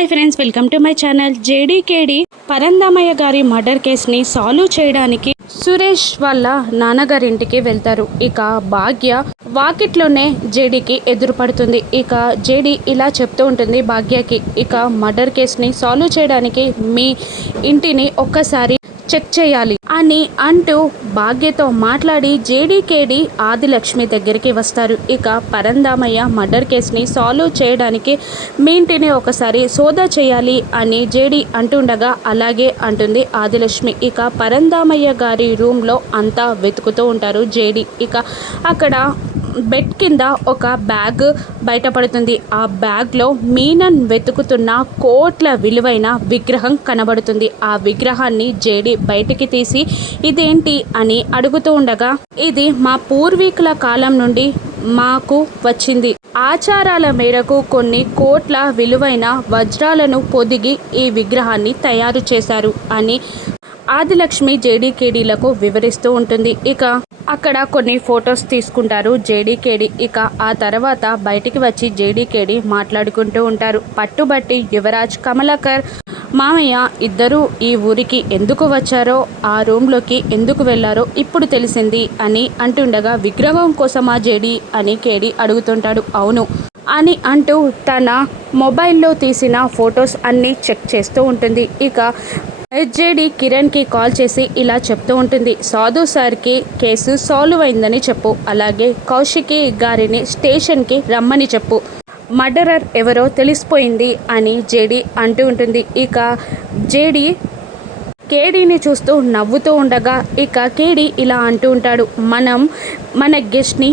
Hi friends, welcome to my channel. జేడీకేడి పరందామయ్య గారి murder కేసుని సాల్వ్ చేయడానికి సురేష్ వాళ్ళ నాన్నగారింటికి వెళ్తారు. ఇక భాగ్య వాకిట్లోనే జేడీకి ఎదురుపడుతుంది. ఇక జేడీ ఇలా చెప్తూ ఉంటుంది భాగ్యకి, ఇక మర్డర్ కేసుని సాల్వ్ చేయడానికి మీ ఇంటిని ఒక్కసారి చెక్ చేయాలి అని అంటూ భాగ్యతో మాట్లాడి జేడీకేడి ఆదిలక్ష్మి దగ్గరికి వస్తారు. ఇక పరందామయ్య మర్డర్ కేసుని సాల్వ్ చేయడానికి మీ ఇంటిని ఒకసారి సోదా చేయాలి అని జేడీ అంటుండగా అలాగే అంటుంది ఆదిలక్ష్మి. ఇక పరందామయ్య గారి రూమ్లో అంతా వెతుకుతూ ఉంటారు జేడీ. ఇక అక్కడ బెడ్ కింద ఒక బ్యాగ్ బయటపడుతుంది. ఆ బ్యాగ్లో మీనన్ వెతుకుతున్న కోట్ల విలువైన విగ్రహం కనబడుతుంది. ఆ విగ్రహాన్ని జేడీ బయటికి తీసి ఇదేంటి అని అడుగుతూ ఉండగా, ఇది మా పూర్వీకుల కాలం నుండి మాకు వచ్చింది. ఆచారాల మేరకు కొన్ని కోట్ల విలువైన వజ్రాలను పొదిగి ఈ విగ్రహాన్ని తయారు చేశారు అని ఆదిలక్ష్మి జేడీకేడీలకు వివరిస్తూ ఉంటుంది. ఇక అక్కడ కొన్ని ఫొటోస్ తీసుకుంటారు జేడీకేడి. ఇక ఆ తర్వాత బయటికి వచ్చి జేడీకేడి మాట్లాడుకుంటూ ఉంటారు. పట్టుబట్టి యువరాజ్, కమలాకర్ మామయ్య ఇద్దరూ ఈ ఊరికి ఎందుకు వచ్చారో, ఆ రూమ్లోకి ఎందుకు వెళ్ళారో ఇప్పుడు తెలిసింది అని అంటుండగా, విగ్రహం కోసమా జేడీ అని కేడి అడుగుతుంటాడు. అవును అని అంటూ తన మొబైల్లో తీసిన ఫొటోస్ అన్నీ చెక్ చేస్తూ ఉంటుంది. ఇక జేడీ కిరణ్కి కాల్ చేసి ఇలా చెప్తూ ఉంటుంది, సాధు సార్కి కేసు సాల్వ్ అయిందని చెప్పు, అలాగే కౌశికి గారిని స్టేషన్కి రమ్మని చెప్పు, మర్డరర్ ఎవరో తెలిసిపోయింది అని జేడీ అంటూ ఉంటుంది. ఇక జేడీ కేడీని చూస్తూ నవ్వుతూ ఉండగా, ఇక కేడీ ఇలా అంటూ ఉంటాడు, మన గెస్ట్ని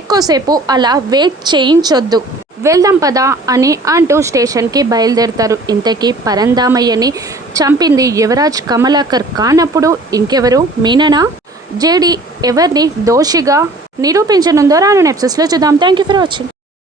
ఎక్కువసేపు అలా వెయిట్ చేయించొద్దు, వెళ్దాం పదా అని అంటూ స్టేషన్కి బయలుదేరుతారు. ఇంతకీ పరందామయ్యని చంపింది యువరాజ్, కమలాకర్ కానప్పుడు ఇంకెవరు? మీననా? జేడీ ఎవరిని దోషిగా నిరూపించనుందో రాను ఎపిసోడ్స్లో చూద్దాం. Thank you for watching.